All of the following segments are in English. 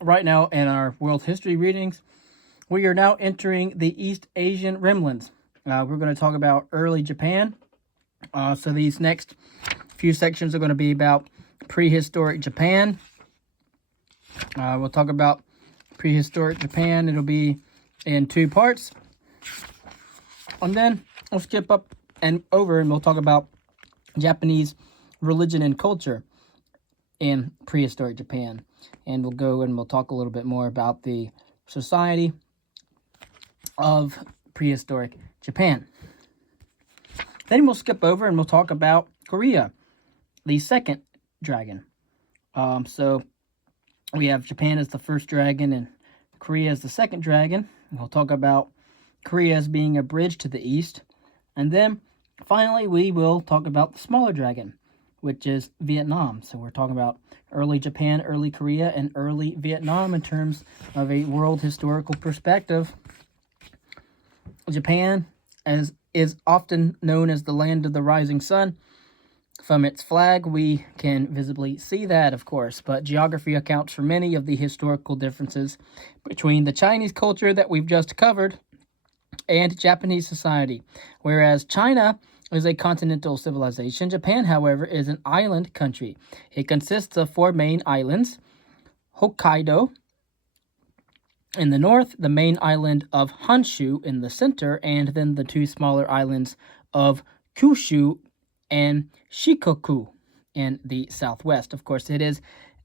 right now in our world history readings, we are now entering the East Asian rimlands. We're going to talk about early Japan. So these next few sections are going to be about prehistoric Japan. We'll talk about prehistoric Japan. It'll be in 2 parts. And then we'll skip up and over and we'll talk about Japanese religion and culture in prehistoric Japan. And we'll go and we'll talk a little bit more about the society of prehistoric Japan. Then we'll skip over and we'll talk about Korea, the second dragon. So we have Japan as the first dragon and Korea as the second dragon. We'll talk about Korea as being a bridge to the east. And then finally we will talk about the smaller dragon, which is Vietnam. So we're talking about early Japan, early Korea, and early Vietnam in terms of a world historical perspective. Japan is often known as the land of the rising sun. From its flag, we can visibly see that, of course, but geography accounts for many of the historical differences between the Chinese culture that we've just covered and Japanese society. Whereas China is a continental civilization, Japan, however, is an island country. It consists of 4 main islands: Hokkaido in the north, the main island of Honshu in the center, and then the 2 smaller islands of Kyushu and Shikoku in the southwest. Of course, it is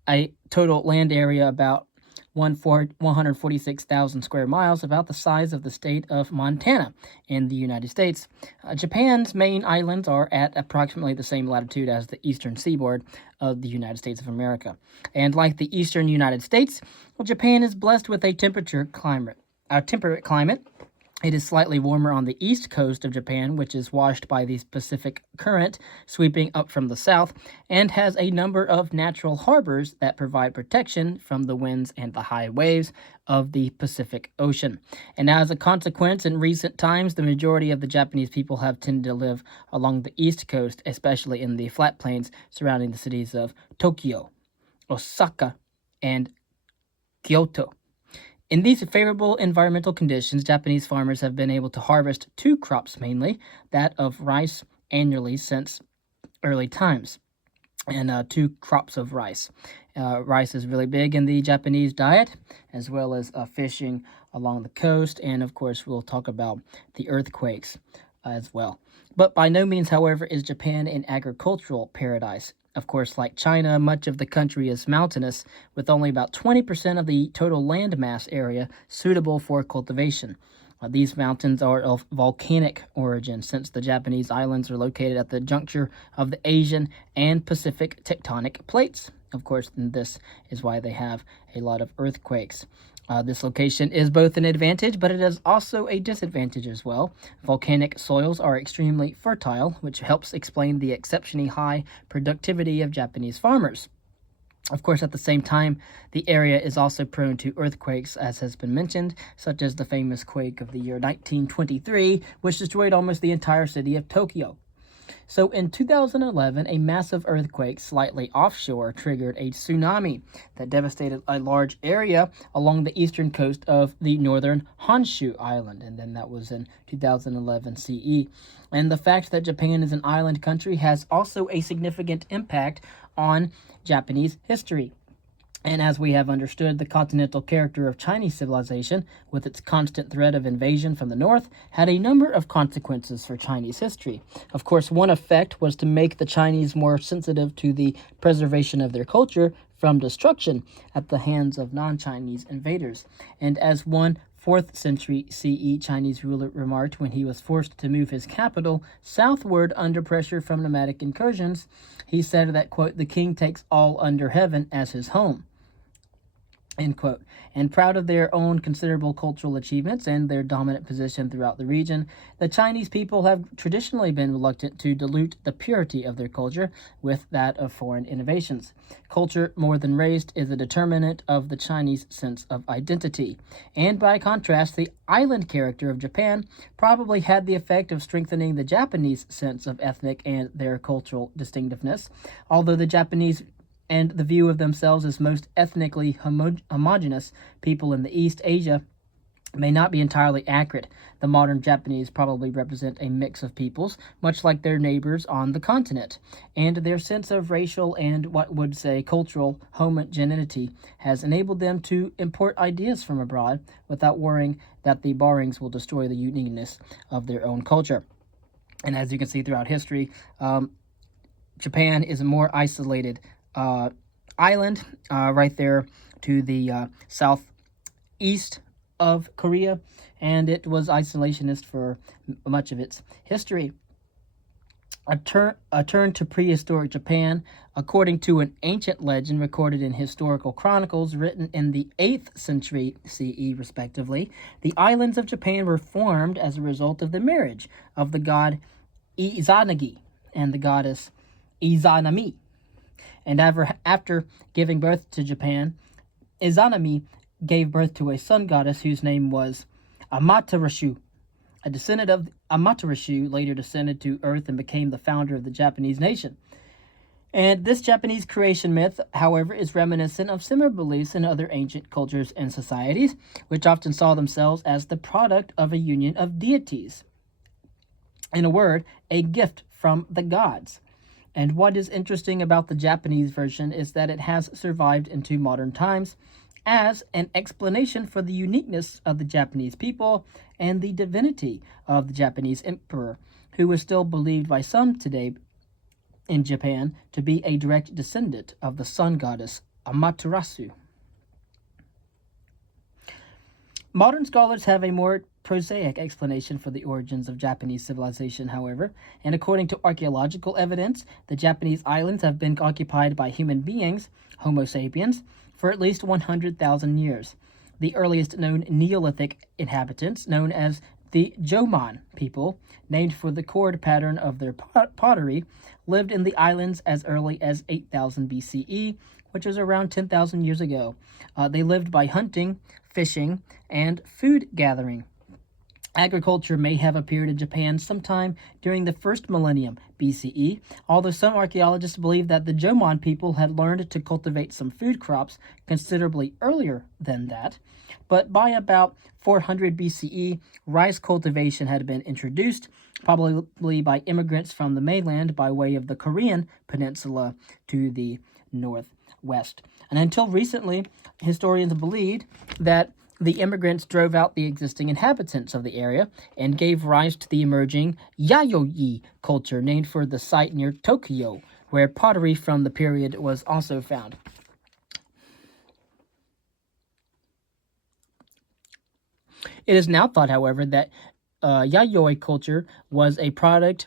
a total land area about 146,000 square miles, about the size of the state of Montana in the United States. Japan's main islands are at approximately the same latitude as the eastern seaboard of the United States of America. And like the eastern United States, Japan is blessed with a temperate climate. It is slightly warmer on the east coast of Japan, which is washed by the Pacific Current sweeping up from the south, and has a number of natural harbors that provide protection from the winds and the high waves of the Pacific Ocean. And as a consequence, in recent times, the majority of the Japanese people have tended to live along the east coast, especially in the flat plains surrounding the cities of Tokyo, Osaka, and Kyoto. In these favorable environmental conditions, Japanese farmers have been able to harvest 2 crops mainly, that of rice annually since early times, and 2 crops of rice. Rice is really big in the Japanese diet, as well as fishing along the coast, and of course we'll talk about the earthquakes as well. But by no means, however, is Japan an agricultural paradise. Of course, like China, much of the country is mountainous, with only about 20% of the total land mass area suitable for cultivation. These mountains are of volcanic origin, since the Japanese islands are located at the juncture of the Asian and Pacific tectonic plates. Of course, and this is why they have a lot of earthquakes. This location is both an advantage, but it is also a disadvantage as well. Volcanic soils are extremely fertile, which helps explain the exceptionally high productivity of Japanese farmers. Of course, at the same time, the area is also prone to earthquakes, as has been mentioned, such as the famous quake of the year 1923, which destroyed almost the entire city of Tokyo. So in 2011, a massive earthquake slightly offshore triggered a tsunami that devastated a large area along the eastern coast of the northern Honshu Island, and then that was in 2011 CE. And the fact that Japan is an island country has also a significant impact on Japanese history. And as we have understood, the continental character of Chinese civilization, with its constant threat of invasion from the north, had a number of consequences for Chinese history. Of course, one effect was to make the Chinese more sensitive to the preservation of their culture from destruction at the hands of non-Chinese invaders. And as one 4th century CE Chinese ruler remarked when he was forced to move his capital southward under pressure from nomadic incursions, he said that, quote, "the king takes all under heaven as his home," end quote. And proud of their own considerable cultural achievements and their dominant position throughout the region, the Chinese people have traditionally been reluctant to dilute the purity of their culture with that of foreign innovations. Culture, more than race, is a determinant of the Chinese sense of identity. And by contrast, the island character of Japan probably had the effect of strengthening the Japanese sense of ethnic and their cultural distinctiveness. Although the Japanese and the view of themselves as most ethnically homogeneous people in the East Asia may not be entirely accurate. The modern Japanese probably represent a mix of peoples, much like their neighbors on the continent, and their sense of racial and what would say cultural homogeneity has enabled them to import ideas from abroad without worrying that the borrowings will destroy the uniqueness of their own culture. And as you can see throughout history, Japan is a more isolated island right there to the southeast of Korea, and it was isolationist for much of its history. A turn to prehistoric Japan. According to an ancient legend recorded in historical chronicles written in the 8th century CE, respectively, the islands of Japan were formed as a result of the marriage of the god Izanagi and the goddess Izanami. And after giving birth to Japan, Izanami gave birth to a sun goddess whose name was Amaterasu. A descendant of Amaterasu later descended to Earth and became the founder of the Japanese nation. And this Japanese creation myth, however, is reminiscent of similar beliefs in other ancient cultures and societies, which often saw themselves as the product of a union of deities. In a word, a gift from the gods. And what is interesting about the Japanese version is that it has survived into modern times as an explanation for the uniqueness of the Japanese people and the divinity of the Japanese emperor, who is still believed by some today in Japan to be a direct descendant of the sun goddess Amaterasu. Modern scholars have a more prosaic explanation for the origins of Japanese civilization, however, and according to archaeological evidence, the Japanese islands have been occupied by human beings, Homo sapiens, for at least 100,000 years. The earliest known Neolithic inhabitants, known as the Jomon people, named for the chord pattern of their pottery, lived in the islands as early as 8000 BCE, which was around 10,000 years ago. They lived by hunting, fishing, and food gathering. Agriculture may have appeared in Japan sometime during the first millennium BCE, although some archaeologists believe that the Jomon people had learned to cultivate some food crops considerably earlier than that. But by about 400 BCE, rice cultivation had been introduced, probably by immigrants from the mainland by way of the Korean peninsula to the northwest. And until recently, historians believed that the immigrants drove out the existing inhabitants of the area and gave rise to the emerging Yayoi culture, named for the site near Tokyo, where pottery from the period was also found. It is now thought, however, that Yayoi culture was a product,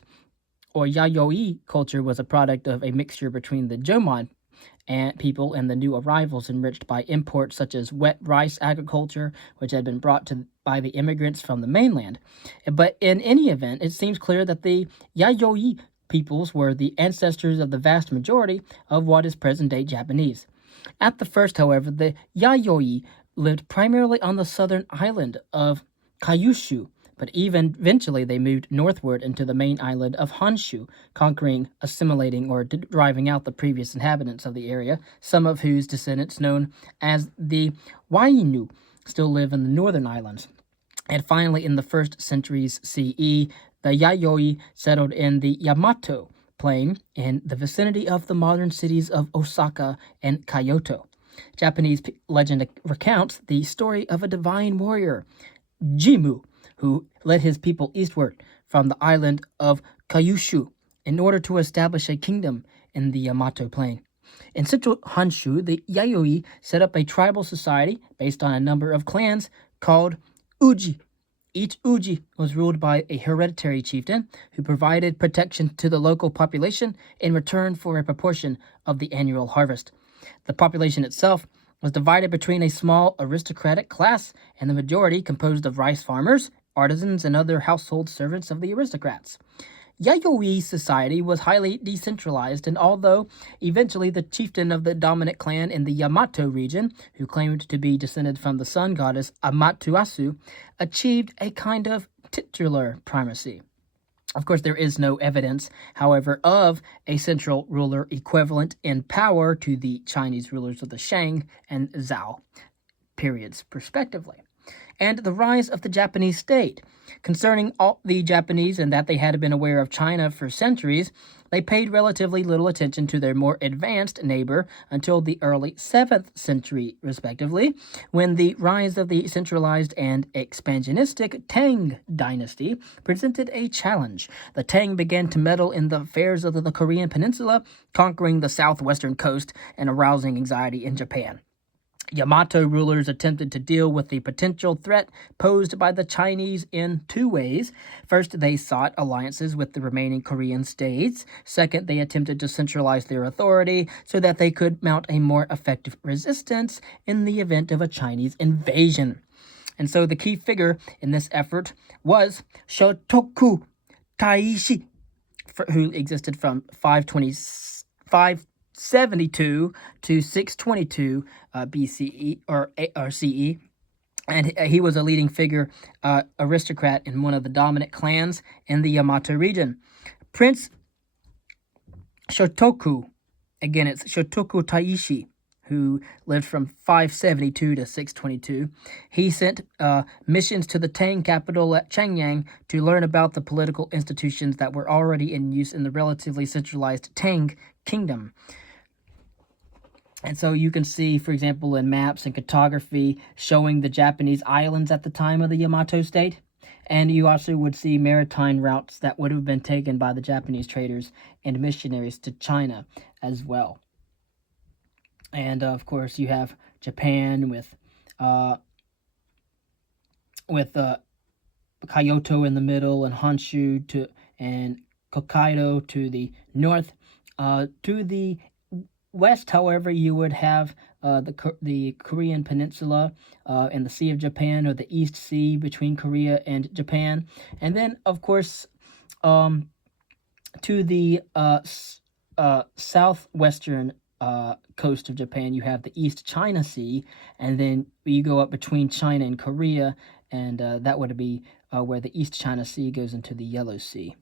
or Yayoi culture was a product of a mixture between the Jomon and people and the new arrivals, enriched by imports such as wet rice agriculture, which had been brought by the immigrants from the mainland. But in any event, it seems clear that the Yayoi peoples were the ancestors of the vast majority of what is present-day Japanese. At the first, however, the Yayoi lived primarily on the southern island of Kyushu, but eventually they moved northward into the main island of Honshu, conquering, assimilating, or driving out the previous inhabitants of the area, some of whose descendants, known as the Wainu, still live in the northern islands. And finally, in the first centuries CE, the Yayoi settled in the Yamato plain in the vicinity of the modern cities of Osaka and Kyoto. Japanese legend recounts the story of a divine warrior, Jimmu, who led his people eastward from the island of Kyushu in order to establish a kingdom in the Yamato plain. In central Honshu, the Yayoi set up a tribal society based on a number of clans called Uji. Each Uji was ruled by a hereditary chieftain who provided protection to the local population in return for a proportion of the annual harvest. The population itself was divided between a small aristocratic class and the majority composed of rice farmers, artisans, and other household servants of the aristocrats. Yayoi society was highly decentralized, and although eventually the chieftain of the dominant clan in the Yamato region, who claimed to be descended from the sun goddess Amaterasu, achieved a kind of titular primacy. Of course, there is no evidence, however, of a central ruler equivalent in power to the Chinese rulers of the Shang and Zhou periods, respectively. And the rise of the Japanese state. Concerning all the Japanese and that they had been aware of China for centuries, they paid relatively little attention to their more advanced neighbor until the early 7th century, respectively, when the rise of the centralized and expansionistic Tang dynasty presented a challenge. The Tang began to meddle in the affairs of the Korean peninsula, conquering the southwestern coast and arousing anxiety in Japan. Yamato rulers attempted to deal with the potential threat posed by the Chinese in two ways. First, they sought alliances with the remaining Korean states. Second, they attempted to centralize their authority so that they could mount a more effective resistance in the event of a Chinese invasion. And so the key figure in this effort was Shotoku Taishi, who existed from 572 to 622 BCE or CE, and he was a leading figure, aristocrat in one of the dominant clans in the Yamato region. Prince Shotoku, again it's Shotoku Taishi, who lived from 572 to 622. He sent missions to the Tang capital at Changyang to learn about the political institutions that were already in use in the relatively centralized Tang kingdom. And so you can see, for example, in maps and cartography showing the Japanese islands at the time of the Yamato state. And you also would see maritime routes that would have been taken by the Japanese traders and missionaries to China as well. And of course, you have Japan with Kyoto in the middle, and Honshu and Hokkaido to the north. To the west, however, you would have the Korean Peninsula and the Sea of Japan, or the East Sea between Korea and Japan. And then, of course, to the southwestern coast of Japan, you have the East China Sea, and then you go up between China and Korea, and that would be where the East China Sea goes into the Yellow Sea.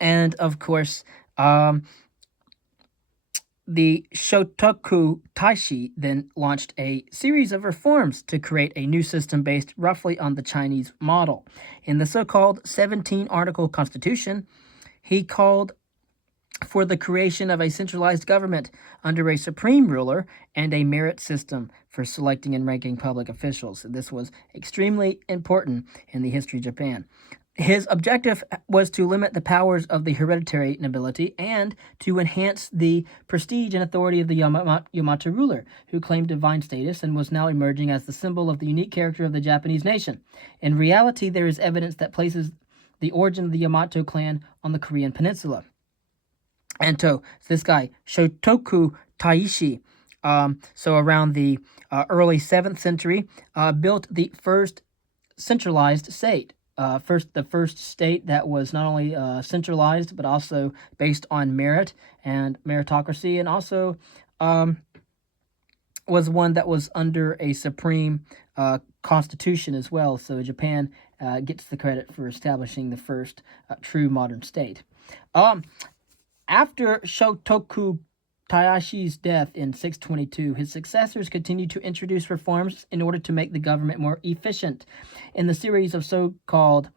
And, of course, the Shotoku Taishi then launched a series of reforms to create a new system based roughly on the Chinese model. In the so-called 17-article constitution, he called for the creation of a centralized government under a supreme ruler and a merit system for selecting and ranking public officials. This was extremely important in the history of Japan. His objective was to limit the powers of the hereditary nobility and to enhance the prestige and authority of the Yamato ruler, who claimed divine status and was now emerging as the symbol of the unique character of the Japanese nation. In reality, there is evidence that places the origin of the Yamato clan on the Korean peninsula. And so this guy, Shotoku Taishi, so around the early 7th century, built the first centralized state. The first state that was not only centralized, but also based on merit and meritocracy, and also was one that was under a supreme constitution as well. So Japan gets the credit for establishing the first true modern state. After Shotoku Taishi's death in 622, his successors continued to introduce reforms in order to make the government more efficient. In the series of so-called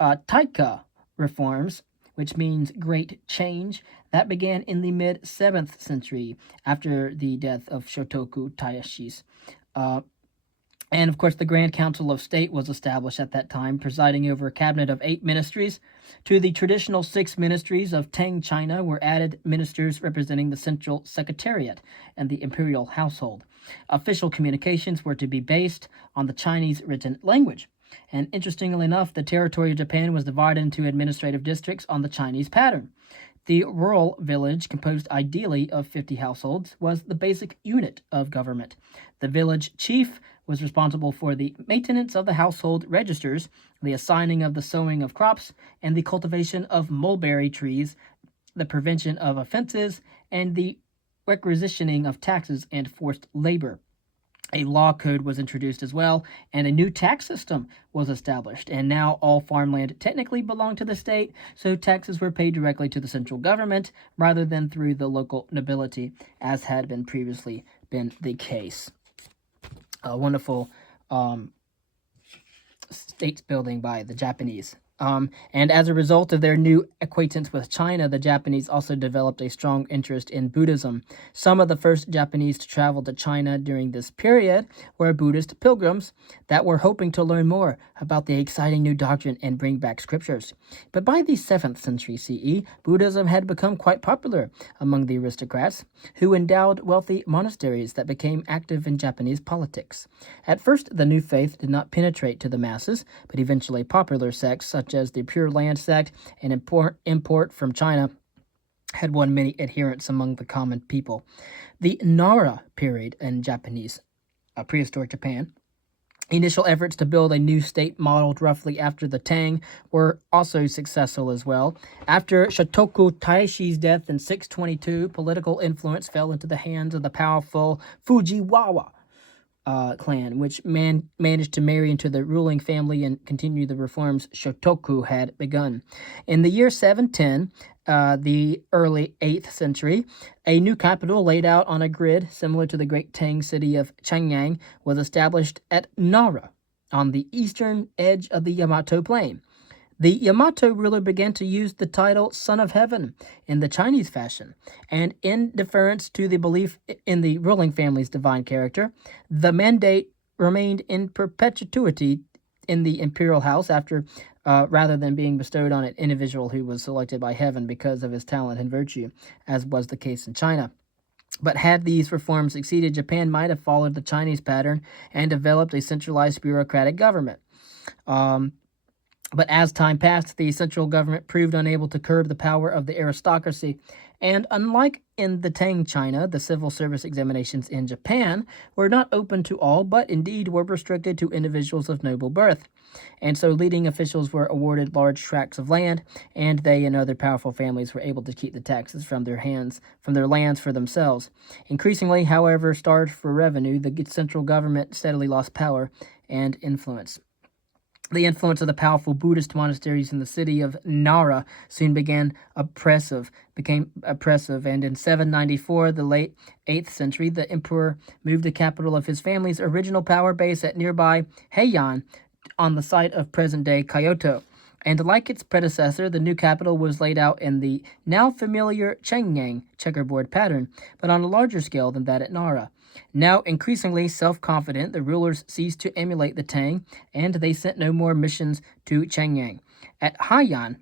Taika reforms, which means great change, that began in the mid-7th century after the death of Shotoku Taishi's. And, of course, the Grand Council of State was established at that time, presiding over a cabinet of 8 ministries. To the traditional 6 ministries of Tang China were added ministers representing the Central Secretariat and the imperial household. Official communications were to be based on the Chinese written language. And interestingly enough, the territory of Japan was divided into administrative districts on the Chinese pattern. The rural village, composed ideally of 50 households, was the basic unit of government. The village chief was responsible for the maintenance of the household registers, the assigning of the sowing of crops, and the cultivation of mulberry trees, the prevention of offenses, and the requisitioning of taxes and forced labor. A law code was introduced as well, and a new tax system was established. And now all farmland technically belonged to the state, so taxes were paid directly to the central government rather than through the local nobility, as had been previously been the case. A wonderful state building by the Japanese. And as a result of their new acquaintance with China, the Japanese also developed a strong interest in Buddhism. Some of the first Japanese to travel to China during this period were Buddhist pilgrims that were hoping to learn more about the exciting new doctrine and bring back scriptures. But by the 7th century CE, Buddhism had become quite popular among the aristocrats, who endowed wealthy monasteries that became active in Japanese politics. At first, the new faith did not penetrate to the masses, but eventually popular sects such as the Pure Land sect and import from China had won many adherents among the common people. The Nara period in Japanese, prehistoric Japan, initial efforts to build a new state modeled roughly after the Tang were also successful as well. After Shotoku Taishi's death in 622, political influence fell into the hands of the powerful Fujiwara clan, which managed to marry into the ruling family and continue the reforms Shotoku had begun. In the year 710, the early 8th century, a new capital laid out on a grid similar to the great Tang city of Chang'an was established at Nara on the eastern edge of the Yamato Plain. The Yamato ruler began to use the title Son of Heaven in the Chinese fashion, and in deference to the belief in the ruling family's divine character, the mandate remained in perpetuity in the imperial house after rather than being bestowed on an individual who was selected by heaven because of his talent and virtue, as was the case in China. But had these reforms succeeded, Japan might have followed the Chinese pattern and developed a centralized bureaucratic government. But as time passed, the central government proved unable to curb the power of the aristocracy, and unlike in the Tang China, the civil service examinations in Japan were not open to all, but indeed were restricted to individuals of noble birth. And so leading officials were awarded large tracts of land, and they and other powerful families were able to keep the taxes from their lands for themselves. Increasingly, however, starved for revenue, the central government steadily lost power and influence. The influence of the powerful Buddhist monasteries in the city of Nara soon became oppressive, and in 794, the late 8th century, the emperor moved the capital of his family's original power base at nearby Heian on the site of present-day Kyoto. And like its predecessor, the new capital was laid out in the now familiar Chang'an checkerboard pattern, but on a larger scale than that at Nara. Now increasingly self-confident, the rulers ceased to emulate the Tang, and they sent no more missions to Chang'an. At Heian,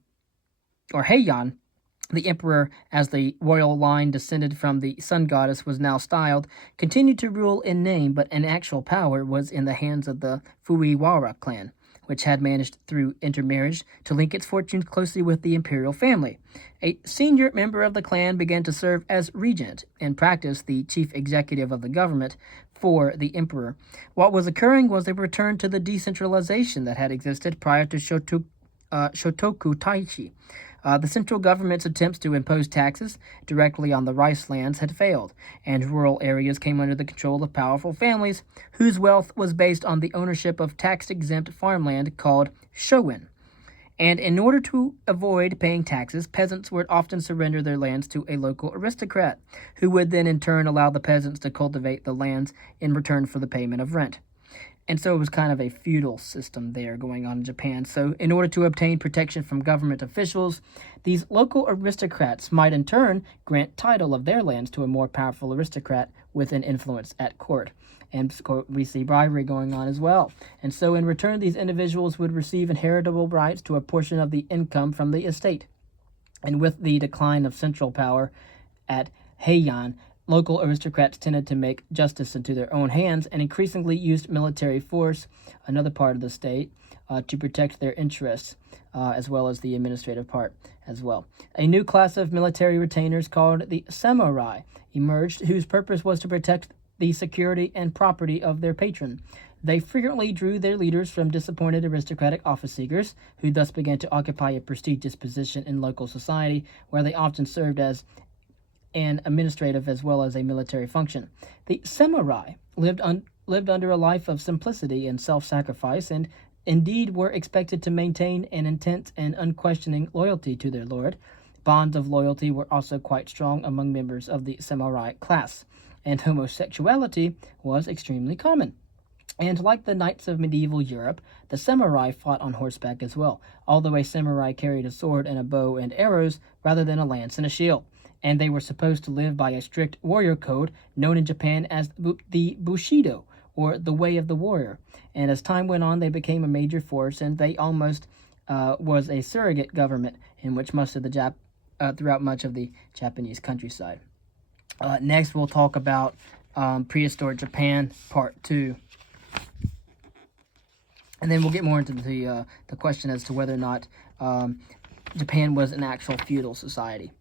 the emperor, as the royal line descended from the sun goddess was now styled, continued to rule in name, but in actual power was in the hands of the Fujiwara clan, which had managed through intermarriage to link its fortunes closely with the imperial family. A senior member of the clan began to serve as regent, in practice the chief executive of the government for the emperor. What was occurring was a return to the decentralization that had existed prior to Shotoku Taishi. The central government's attempts to impose taxes directly on the rice lands had failed, and rural areas came under the control of powerful families whose wealth was based on the ownership of tax-exempt farmland called shoin. And in order to avoid paying taxes, peasants would often surrender their lands to a local aristocrat, who would then in turn allow the peasants to cultivate the lands in return for the payment of rent. And so it was kind of a feudal system there going on in Japan. So in order to obtain protection from government officials, these local aristocrats might in turn grant title of their lands to a more powerful aristocrat with an influence at court. And we see bribery going on as well. And so in return, these individuals would receive inheritable rights to a portion of the income from the estate. And with the decline of central power at Heian, local aristocrats tended to make justice into their own hands and increasingly used military force, another part of the state, to protect their interests, as well as the administrative part as well. A new class of military retainers called the samurai emerged, whose purpose was to protect the security and property of their patron. They frequently drew their leaders from disappointed aristocratic office seekers, who thus began to occupy a prestigious position in local society, where they often served as an administrative as well as a military function. The samurai lived lived under a life of simplicity and self-sacrifice, and indeed were expected to maintain an intense and unquestioning loyalty to their lord. Bonds of loyalty were also quite strong among members of the samurai class, and homosexuality was extremely common. And like the knights of medieval Europe, the samurai fought on horseback as well, although a samurai carried a sword and a bow and arrows rather than a lance and a shield. And they were supposed to live by a strict warrior code known in Japan as the Bushido, or the way of the warrior. And as time went on, they became a major force, and they almost was a surrogate government in which most of the throughout much of the Japanese countryside. Next, we'll talk about prehistoric Japan, Part 2. And then we'll get more into the question as to whether or not Japan was an actual feudal society.